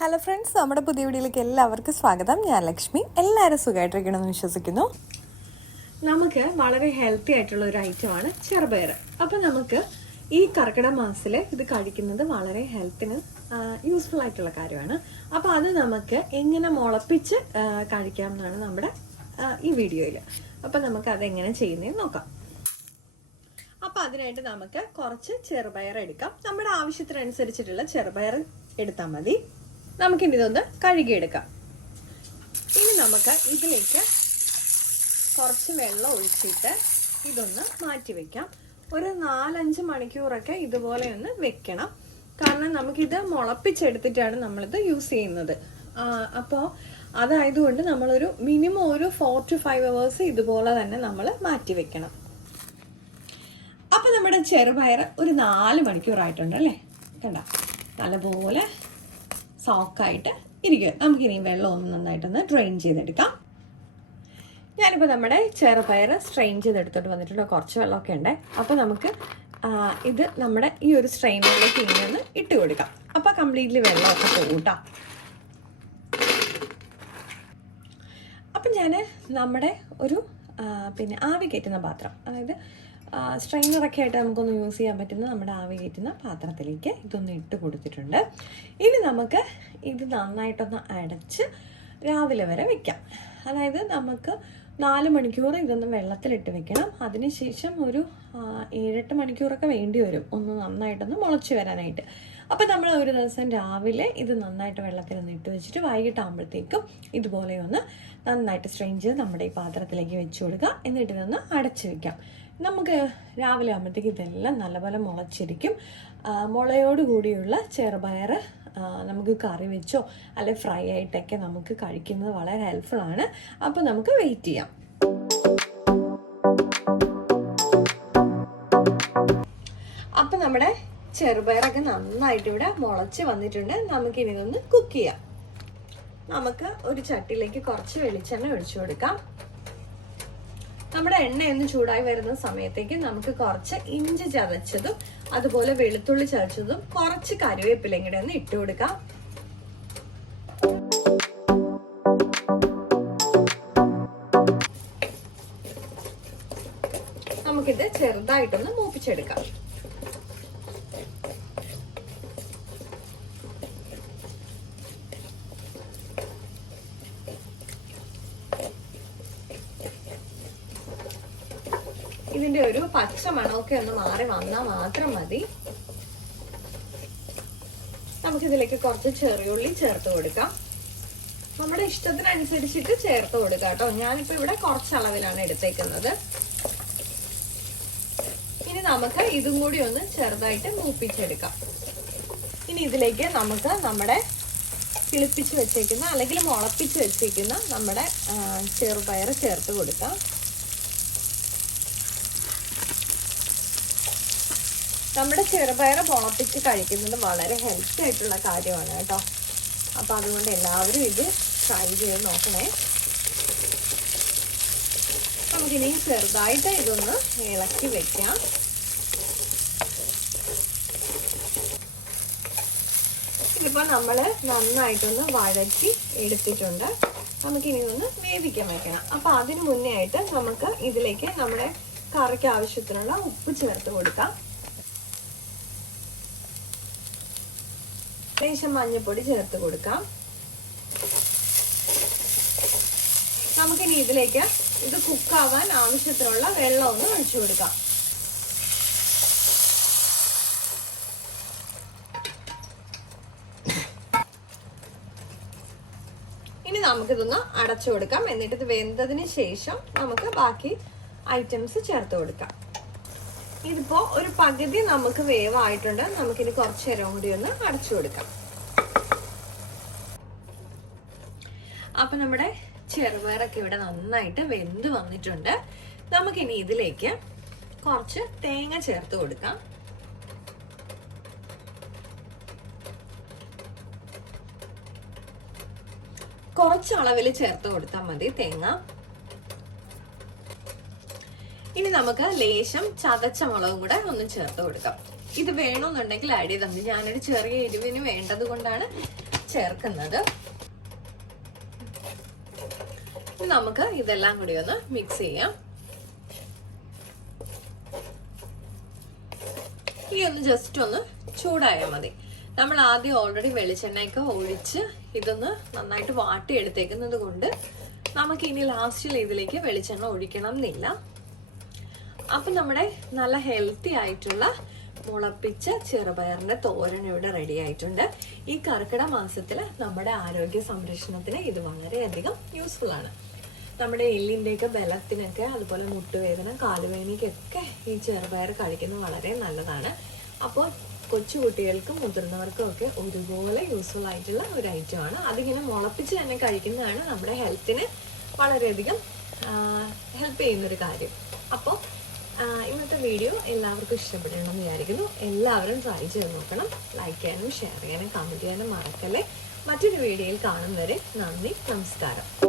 Hello friends, നമ്മുടെ പുതിയ വീഡിയോയിലേക്ക് എല്ലാവർക്കും സ്വാഗതം. ഞാൻ ലക്ഷ്മി. എല്ലാവരും സുഖമായിട്ടിരിക്കണമെന്ന് വിശ്വസിക്കുന്നു. നമുക്ക് വളരെ ഹെൽത്തി ആയിട്ടുള്ള ഒരു ഐറ്റമാണ് ചെറുപയർ. അപ്പം നമുക്ക് ഈ കർക്കിടക മാസത്തിൽ ഇത് കഴിക്കുന്നത് വളരെ ഹെൽത്തിന് യൂസ്ഫുൾ ആയിട്ടുള്ള കാര്യമാണ്. അപ്പം അത് നമുക്ക് എങ്ങനെ മുളപ്പിച്ച് കഴിക്കാം എന്നാണ് നമ്മുടെ ഈ വീഡിയോയിൽ. അപ്പം നമുക്ക് അതെങ്ങനെ ചെയ്യുന്നതെന്ന് നോക്കാം. അപ്പം അതിനായിട്ട് നമുക്ക് കുറച്ച് ചെറുപയർ എടുക്കാം. നമ്മുടെ ആവശ്യത്തിനനുസരിച്ചിട്ടുള്ള ചെറുപയർ എടുത്താൽ മതി. നമുക്കിനി ഇതൊന്ന് കഴുകിയെടുക്കാം. ഇനി നമുക്ക് ഇതിലേക്ക് കുറച്ച് വെള്ളം ഒഴിച്ചിട്ട് ഇതൊന്ന് മാറ്റി വെക്കാം. ഒരു 4-5 മണിക്കൂറൊക്കെ ഇതുപോലെ ഒന്ന് വെക്കണം. കാരണം നമുക്കിത് മുളപ്പിച്ചെടുത്തിട്ടാണ് നമ്മളിത് യൂസ് ചെയ്യുന്നത്. അപ്പോൾ അതായതുകൊണ്ട് നമ്മളൊരു മിനിമം ഒരു 4 to 5 hours ഇതുപോലെ തന്നെ നമ്മൾ മാറ്റി വെക്കണം. അപ്പം നമ്മുടെ ചെറുപയർ ഒരു 4 മണിക്കൂറായിട്ടുണ്ട് അല്ലേ? കണ്ട, നല്ലപോലെ സോക്കായിട്ട് ഇരിക്കുക. നമുക്കിനി വെള്ളം ഒന്ന് നന്നായിട്ടൊന്ന് ഡ്രെയിൻ ചെയ്തെടുക്കാം. ഞാനിപ്പോൾ നമ്മുടെ ചെറുപയർ സ്ട്രെയിൻ ചെയ്തെടുത്തോട്ട് വന്നിട്ടുണ്ട്. കുറച്ച് വെള്ളമൊക്കെ ഉണ്ട്. അപ്പോൾ നമുക്ക് ഇത് നമ്മുടെ ഈ ഒരു സ്ട്രെയിനറിലേക്ക് ഇങ്ങനെ ഒന്ന് ഇട്ട് കൊടുക്കാം. അപ്പോൾ കംപ്ലീറ്റ്ലി വെള്ളമൊക്കെ പോകൂട്ടാം. അപ്പം ഞാൻ നമ്മുടെ ഒരു ആവി കയറ്റുന്ന പാത്രം, അതായത് സ്ട്രെയിനറൊക്കെ ആയിട്ട് നമുക്കൊന്ന് യൂസ് ചെയ്യാൻ പറ്റുന്ന നമ്മുടെ ആവി കയറ്റുന്ന പാത്രത്തിലേക്ക് ഇതൊന്ന് ഇട്ട് കൊടുത്തിട്ടുണ്ട്. ഇനി നമുക്ക് ഇത് നന്നായിട്ടൊന്ന് അടച്ച് രാവിലെ വരെ വെക്കാം. അതായത് നമുക്ക് 4 മണിക്കൂർ ഇതൊന്ന് വെള്ളത്തിലിട്ട് വെക്കണം. അതിനുശേഷം ഒരു 7-8 മണിക്കൂറൊക്കെ വേണ്ടി വരും ഒന്ന് നന്നായിട്ടൊന്ന് മുളച്ച് വരാനായിട്ട്. അപ്പം നമ്മൾ ഒരു ദിവസം രാവിലെ ഇത് നന്നായിട്ട് വെള്ളത്തിലൊന്ന് ഇട്ട് വെച്ചിട്ട് വൈകിട്ടാകുമ്പോഴത്തേക്കും ഇതുപോലെ ഒന്ന് നന്നായിട്ട് സ്ട്രെയിൻ ചെയ്ത് നമ്മുടെ ഈ പാത്രത്തിലേക്ക് വെച്ച് കൊടുക്കുക. എന്നിട്ട് ഇതൊന്ന് അടച്ച് വെക്കാം. നമുക്ക് രാവിലെ ആകുമ്പോഴത്തേക്ക് ഇതെല്ലാം നല്ലപോലെ മുളച്ചിരിക്കും. മുളയോട് കൂടിയുള്ള ചെറുപയർ നമുക്ക് കറി വെച്ചോ അല്ലെ ഫ്രൈ ആയിട്ടൊക്കെ നമുക്ക് കഴിക്കുന്നത് വളരെ ഹെൽപ്ഫുൾ ആണ്. അപ്പോൾ നമുക്ക് വെയിറ്റ് ചെയ്യാം. അപ്പം നമ്മുടെ ചെറുപയറൊക്കെ നന്നായിട്ട് ഇവിടെ മുളച്ച് വന്നിട്ടുണ്ട്. നമുക്കിനി ഇതൊന്ന് കുക്ക് ചെയ്യാം. നമുക്ക് ഒരു ചട്ടിയിലേക്ക് കുറച്ച് വെളിച്ചെണ്ണ ഒഴിച്ചു കൊടുക്കാം. നമ്മുടെ എണ്ണയൊന്ന് ചൂടായി വരുന്ന സമയത്തേക്ക് നമുക്ക് കുറച്ച് ഇഞ്ചി ചതച്ചതും അതുപോലെ വെളുത്തുള്ളി ചതച്ചതും കുറച്ച് കറിവേപ്പിലയും കൂടെ ഒന്ന് ഇട്ട് കൊടുക്കാം. നമുക്കിത് ചെറുതായിട്ടൊന്ന് മൂപ്പിച്ചെടുക്കാം. ഇതിന്റെ ഒരു പച്ച മണമൊക്കെ ഒന്ന് മാറി വന്നാൽ മാത്രം മതി. നമുക്കിതിലേക്ക് കുറച്ച് ചെറിയുള്ളി ചേർത്ത് കൊടുക്കാം. നമ്മുടെ ഇഷ്ടത്തിനനുസരിച്ചിട്ട് ചേർത്ത് കൊടുക്കാം കേട്ടോ. ഞാനിപ്പോ ഇവിടെ കുറച്ച് അളവിലാണ് എടുത്തേക്കുന്നത്. ഇനി നമുക്ക് ഇതും കൂടി ഒന്ന് ചെറുതായിട്ട് മൂപ്പിച്ചെടുക്കാം. ഇനി ഇതിലേക്ക് നമുക്ക് നമ്മുടെ കിളിപ്പിച്ച് വെച്ചേക്കുന്ന അല്ലെങ്കിൽ മുളപ്പിച്ച് വെച്ചേക്കുന്ന നമ്മുടെ ചെറുപയർ ചേർത്ത് കൊടുക്കാം. നമ്മുടെ ചെറുപയർ മുളപ്പിച്ച് കഴിക്കുന്നത് വളരെ ഹെൽത്തി ആയിട്ടുള്ള കാര്യമാണ് കേട്ടോ. അപ്പം അതുകൊണ്ട് എല്ലാവരും ഇത് ട്രൈ ചെയ്ത് നോക്കണേ. നമുക്കിനി ചെറുതായിട്ട് ഇതൊന്ന് ഇളക്കി വെക്കാം. ഇതിപ്പോൾ നമ്മൾ നന്നായിട്ടൊന്ന് വഴറ്റി എടുത്തിട്ടുണ്ട്. നമുക്കിനി ഒന്ന് വേവിക്കാൻ വെക്കണം. അപ്പം അതിന് മുന്നേ ആയിട്ട് നമുക്ക് ഇതിലേക്ക് നമ്മുടെ കറിക്ക് ആവശ്യത്തിനുള്ള ഉപ്പ് ചേർത്ത് കൊടുക്കാം. ലേശം മഞ്ഞൾപ്പൊടി ചേർത്ത് കൊടുക്കാം. നമുക്കിനി ഇതിലേക്ക് ഇത് കുക്കാവാൻ ആവശ്യത്തിനുള്ള വെള്ളം ഒന്ന് ഒഴിച്ചു കൊടുക്കാം. ഇനി നമുക്കിതൊന്ന് അടച്ചു കൊടുക്കാം. എന്നിട്ട് ഇത് വെന്തതിന് ശേഷം നമുക്ക് ബാക്കി ഐറ്റംസ് ചേർത്ത് കൊടുക്കാം. ഇതിപ്പോ ഒരു പകുതി നമുക്ക് വേവായിട്ടുണ്ട്. നമുക്കിനി കുറച്ച് നേരം കൂടി ഒന്ന് അടച്ചു കൊടുക്കാം. അപ്പൊ നമ്മുടെ ചെറുപയറൊക്കെ ഇവിടെ നന്നായിട്ട് വെന്ത് വന്നിട്ടുണ്ട്. നമുക്കിനി ഇതിലേക്ക് കുറച്ച് തേങ്ങ ചേർത്ത് കൊടുക്കാം. കുറച്ച് അളവിൽ ചേർത്ത് കൊടുത്താൽ മതി തേങ്ങ. ഇനി നമുക്ക് ലേശം ചതച്ച മുളകും കൂടെ ഒന്ന് ചേർത്ത് കൊടുക്കാം. ഇത് വേണമെന്നുണ്ടെങ്കിൽ ആഡ് ചെയ്താൽ മതി. ഞാനൊരു ചെറിയ എരിവിന് വേണ്ടത് കൊണ്ടാണ് ചേർക്കുന്നത്. നമുക്ക് ഇതെല്ലാം കൂടി ഒന്ന് മിക്സ് ചെയ്യാം. ഇനി ഒന്ന് ജസ്റ്റ് ഒന്ന് ചൂടായാൽ മതി. നമ്മൾ ആദ്യം ഓൾറെഡി വെളിച്ചെണ്ണയൊക്കെ ഒഴിച്ച് ഇതൊന്ന് നന്നായിട്ട് വാട്ടിയെടുത്തേക്കുന്നത് കൊണ്ട് നമുക്ക് ഇനി ലാസ്റ്റിൽ ഇതിലേക്ക് വെളിച്ചെണ്ണ ഒഴിക്കണം എന്നില്ല. അപ്പം നമ്മുടെ നല്ല ഹെൽത്തി ആയിട്ടുള്ള മുളപ്പിച്ച ചെറുപയറിന്റെ തോരൻ ഇവിടെ റെഡി ആയിട്ടുണ്ട്. ഈ കർക്കിടക മാസത്തിൽ നമ്മുടെ ആരോഗ്യ സംരക്ഷണത്തിന് ഇത് വളരെയധികം യൂസ്ഫുൾ ആണ്. നമ്മുടെ എല്ലിൻ്റെയൊക്കെ ബലത്തിനൊക്കെ, അതുപോലെ മുട്ടുവേദന, കാലുവേദനയ്ക്കൊക്കെ ഈ ചെറുപയർ കഴിക്കുന്നത് വളരെ നല്ലതാണ്. അപ്പോൾ കൊച്ചു കുട്ടികൾക്കും മുതിർന്നവർക്കും ഒക്കെ ഒരുപോലെ യൂസ്ഫുൾ ആയിട്ടുള്ള ഒരു ഐറ്റമാണ്. അതിങ്ങനെ മുളപ്പിച്ച് തന്നെ കഴിക്കുന്നതാണ് നമ്മുടെ ഹെൽത്തിന് വളരെയധികം ഹെൽപ്പ് ചെയ്യുന്നൊരു കാര്യം. അപ്പോൾ ഇന്നത്തെ വീഡിയോ എല്ലാവർക്കും ഇഷ്ടപ്പെടണമെന്ന് വിചാരിക്കുന്നു. എല്ലാവരും ട്രൈ ചെയ്ത് നോക്കണം. ലൈക്ക് ചെയ്യാനും ഷെയർ ചെയ്യാനും കമൻറ്റ് ചെയ്യാനും മറക്കല്ലേ. മറ്റൊരു വീഡിയോയിൽ കാണും വരെ നന്ദി, നമസ്കാരം.